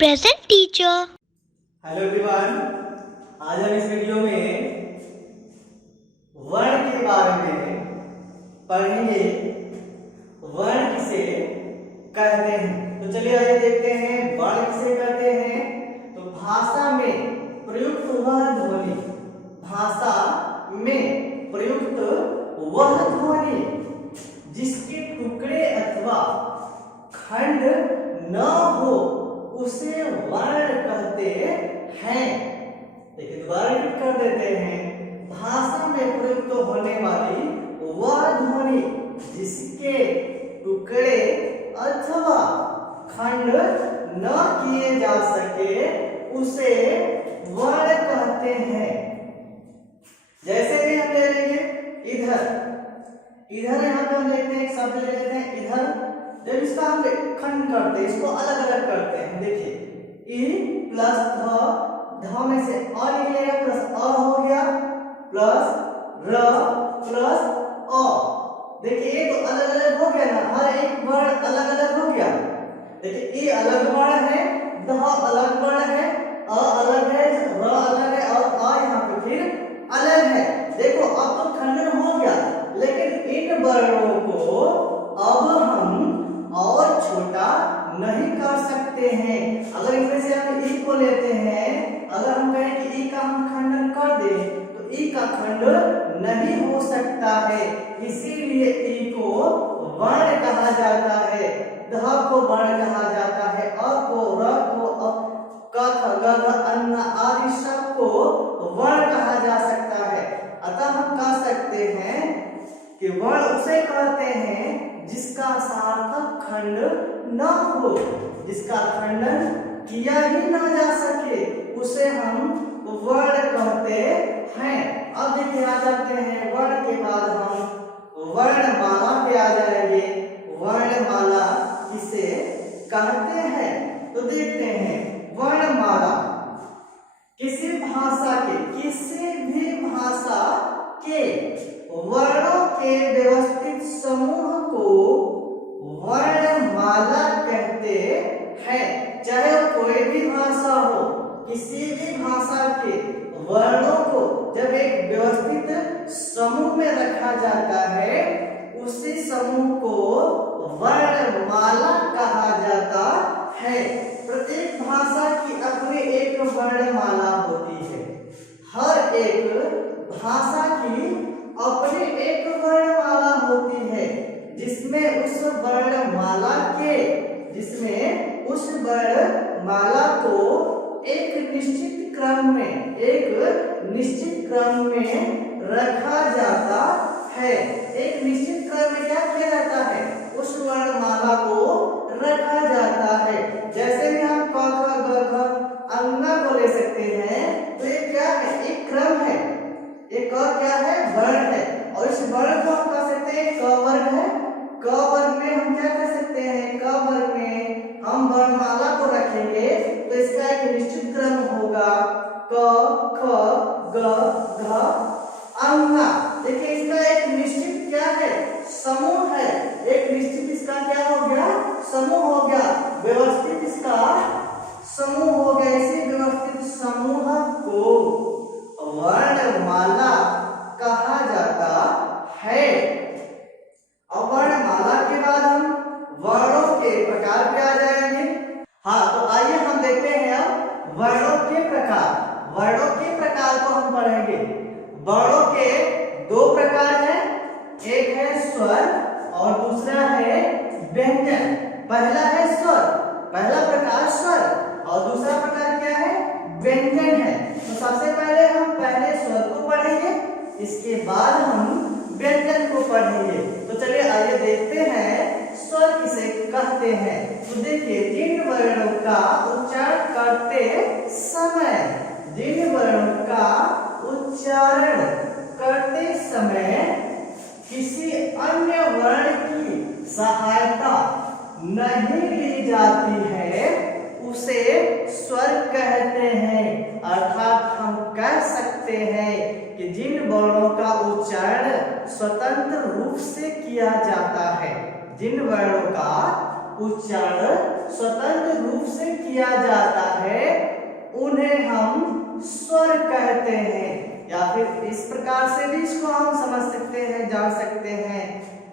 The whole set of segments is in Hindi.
Present teacher. हेलो एवरीवन, आज हम इस वीडियो में वर्ण के बारे में पढ़ेंगे। वर्ण किसे कहते हैं? तो चलिए आइए देखते हैं वर्ण किसे कहते हैं। तो भाषा में प्रयुक्त वह ध्वनि, भाषा में प्रयुक्त वह ध्वनि जिसके टुकड़े अथवा खंड न हो उसे वर्ण कहते हैं। देखिए दोबारा रिपीट कर देते हैं। भाषा में प्रयुक्त होने वाली वह ध्वनि जिसके टुकड़े अथवा खंड न किए जा सके उसे वर्ण कहते हैं। जैसे भी हम ले लेंगे इधर, इधर यहाँ पे हम लेते हैं एक शब्द ले लेते हैं इधर। जब इसका हम खंड करते हैं, इसको अलग अलग करते हैं। देखिए ई प्लस ध में से अ निकलेगा प्लस अ हो गया प्लस र प्लस अ। देखिए ये तो अलग अलग हो गया ना, हर एक वर्ण अलग अलग हो गया। देखिए ई अलग वर्ण है, ध अलग वर्ण है, अ अलग है, र अलग है और अ यहाँ पे फिर अलग है। देखो अब तो खंडन हो गया, लेकिन इन वर्णों को अब हम और छोटा नहीं कर सकते हैं। अगर इनमें से हम ई को लेते हैं, अगर हम कहें कि ई का हम खंडन कर दें तो ई का खंडन नहीं हो सकता है। इसीलिए ई को वर्ण कहा जाता है, ध को वर्ण कहा जाता है, अ को, र को, क ख ग घ अन्न आदि सब को वर्ण कहा जा सकता है। अतः हम कह सकते हैं कि वर्ण उसे कहते हैं जिसका सार्थक खंड न हो, जिसका खंडन किया ही ना जा सके उसे हम वर्ण कहते हैं। अब देखिए आ जाते हैं वर्ण के बाद हम वर्णमाला पे आ जाएंगे। वर्णमाला किसे कहते हैं? तो देखते हैं वर्णमाला किसी भाषा के, किसी भी भाषा के वर्णों के व्यवस्थित समूह को वर्णमाला कहते हैं। चाहे कोई भी भाषा हो, किसी भी भाषा के वर्णों को जब एक व्यवस्थित समूह में रखा जाता है उसी समूह को वर्णमाला कहा जाता है। प्रत्येक भाषा की अपनी एक वर्णमाला होती है। हर एक भाषा की अपनी एक वर्णमाला होती है जिसमें उस वर्णमाला को एक निश्चित क्रम में रखा जाता है। एक निश्चित क्रम में क्या किया जाता है? उस वर्णमाला को रखा जाता है। जैसे भी हम क ख ग घ अंगा को ले सकते हैं तो ये क्या है? एक क्रम है। एक क्या है? वर्ण है। और इस वर्ण को हम कह सकते हैं क वर्ग है। क वर्ग में हम क्या कर सकते हैं? क वर्ग में हम वर्णमाला को रखेंगे तो इसका एक निश्चित क्रम होगा क ख ग घ अंगा। देखिए इसका एक निश्चित क्या है? समूह है। एक निश्चित इसका क्या हो गया? समूह हो गया। व्यवस्थित इसका समूह हो गया। इसी व्यवस्थित समूह को वर्णमाला कहा जाता है। अब वर्णमाला के बाद हम वर्णों के प्रकार पे आ जाएंगे। हाँ, तो आइए हम देखते हैं अब वर्णों के प्रकार। वर्णों के प्रकार को हम पढ़ेंगे। वर्णों के दो प्रकार हैं, एक है स्वर और दूसरा है व्यंजन। पहला है स्वर, पहला प्रकार स्वर और दूसरा प्रकार क्या है? व्यंजन है। तो सबसे पहले हम पहले स्वर को पढ़ेंगे, इसके बाद हम व्यंजन को पढ़ेंगे। तो चलिए आइए देखते हैं स्वर किसे कहते हैं। तो देखिए जिन वर्णों का उच्चारण करते समय, जिन वर्णों का उच्चारण करते समय किसी अन्य वर्ण की सहायता नहीं ली जाती है उसे स्वर कहते हैं। अर्थात हम कह सकते हैं कि जिन वर्णों का उच्चारण स्वतंत्र रूप से किया जाता है, जिन वर्णों का उच्चारण स्वतंत्र रूप से किया जाता है उन्हें हम स्वर कहते हैं। या फिर इस प्रकार से भी इसको हम समझ सकते हैं, जान सकते हैं।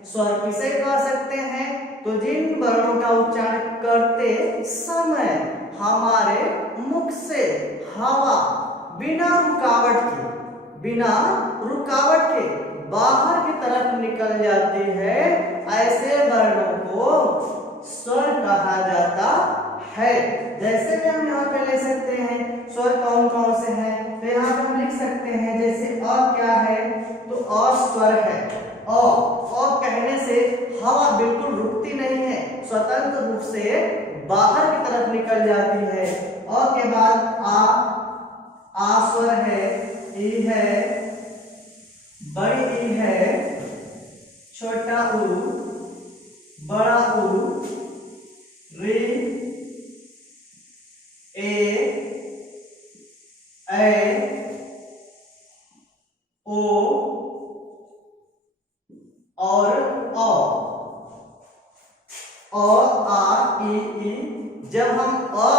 स्वर किसे कह सकते हैं? तो जिन वर्णों का उच्चारण करते समय हमारे मुख से हवा बिना रुकावट के बाहर की तरफ निकल जाती है, ऐसे वर्णों को स्वर कहा जाता है। जैसे कि हम यहाँ पे ले सकते हैं स्वर कौन कौन से हैं, तो यहाँ पे हम लिख सकते हैं जैसे अ क्या है, तो अ स्वर है। अ कहने से हवा बिल्कुल रुकती नहीं है, स्वतंत्र रूप से बाहर की तरफ निकल जाती है। अ के बाद आ स्वर है, ई है, बड़ी ई है, छोटा ऊ, बड़ा ऊ, री, ए, ओ और अ, आ, ई। जब हम अ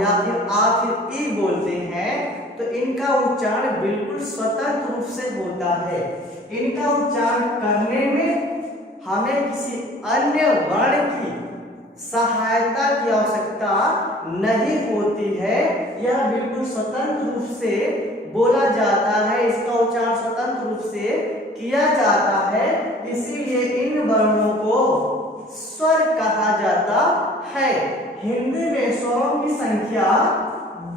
या फिर आ फिर ई बोलते हैं तो इनका उच्चारण बिल्कुल स्वतंत्र रूप से होता है। इनका उच्चारण करने में हमें किसी अन्य वर्ण की सहायता की आवश्यकता नहीं होती है। यह बिल्कुल स्वतंत्र रूप से बोला जाता है, इसका उच्चारण स्वतंत्र रूप से किया जाता है, इसीलिए इन वर्णों को स्वर कहा जाता है। हिंदी में स्वरों की संख्या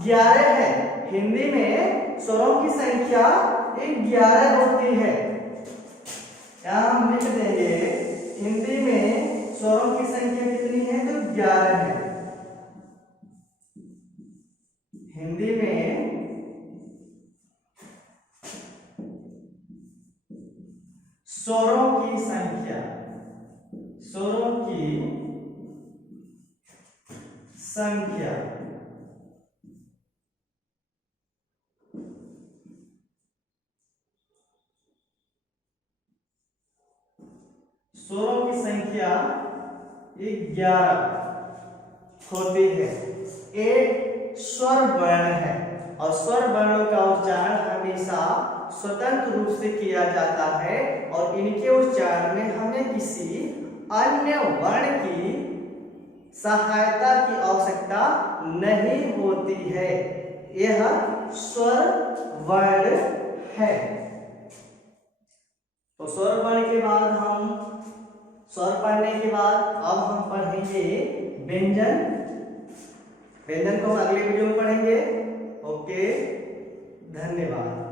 11 है। हिंदी में स्वरों की संख्या 11 होती है। यहाँ हम लिख देंगे हिंदी में स्वरों की संख्या कितनी है, तो 11 है। हिंदी में स्वरों की संख्या स्वरों की संख्या 11 होती है। एक स्वर वर्ण है और स्वर वर्णों का उच्चारण हमेशा स्वतंत्र रूप से किया जाता है और इनके उच्चारण में हमें किसी अन्य वर्ण की सहायता की आवश्यकता नहीं होती है। यह स्वर वर्ण है। तो स्वर वर्ण के बाद हम स्वर पढ़ने के बाद अब हम पढ़ेंगे व्यंजन। व्यंजन को हम अगले वीडियो में पढ़ेंगे। ओके, धन्यवाद।